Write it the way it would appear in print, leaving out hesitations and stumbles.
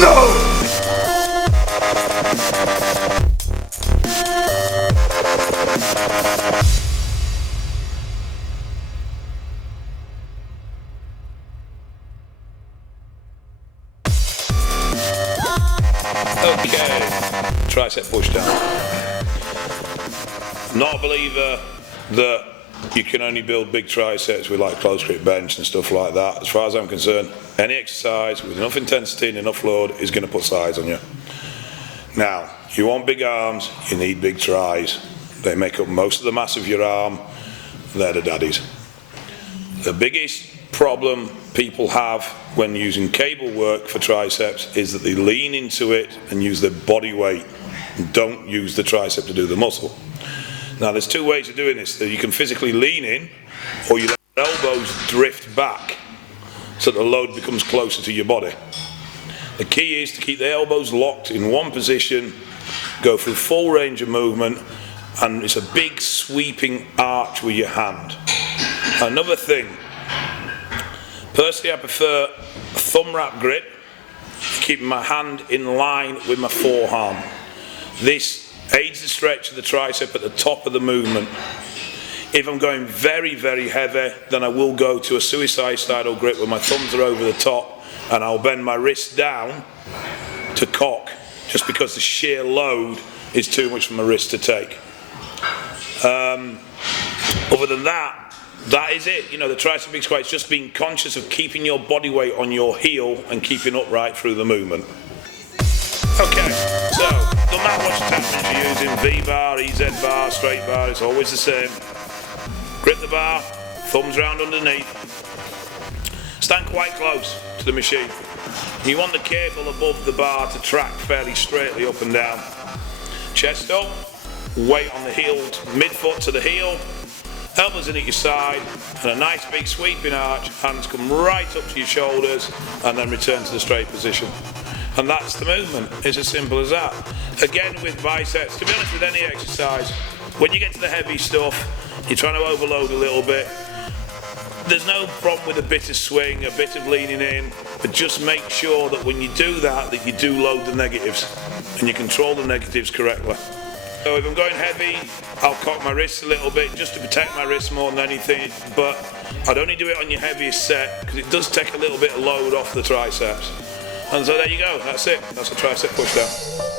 Okay, tricep pushdown. Not a believer that you can only build big triceps with like close grip bench and stuff like that. As far as I'm concerned, any exercise with enough intensity and enough load is going to put size on you. Now, you want big arms, you need big tris. They make up most of the mass of your arm. They're the daddies. The biggest problem people have when using cable work for triceps is that they lean into it and use their body weight and don't use the tricep to do the muscle. Now there's two ways of doing this. You can physically lean in, or you let your elbows drift back so that the load becomes closer to your body. The key is to keep the elbows locked in one position, go through full range of movement, and it's a big sweeping arch with your hand. Another thing, personally I prefer a thumb wrap grip, keeping my hand in line with my forearm. This aids the stretch of the tricep at the top of the movement. If I'm going very, very heavy, then I will go to a suicide style grip where my thumbs are over the top and I'll bend my wrist down to cock, just because the sheer load is too much for my wrist to take. Other than that, that is it. You know, the tricep big squat is just being conscious of keeping your body weight on your heel and keeping upright through the movement. Okay, so no matter what attachment you're using, V-bar, EZ bar, straight bar, it's always the same. Grip the bar, thumbs round underneath. Stand quite close to the machine. You want the cable above the bar to track fairly straightly up and down. Chest up, weight on the heel, midfoot to the heel, elbows in at your side, and a nice big sweeping arch. Hands come right up to your shoulders and then return to the straight position. And that's the movement. It's as simple as that. Again with biceps, to be honest with any exercise, when you get to the heavy stuff, you're trying to overload a little bit. There's no problem with a bit of swing, a bit of leaning in, but just make sure that when you do that you do load the negatives and you control the negatives correctly. So if I'm going heavy, I'll cock my wrists a little bit just to protect my wrists more than anything, but I'd only do it on your heaviest set because it does take a little bit of load off the triceps. And so there you go, that's it, that's a tricep pushdown.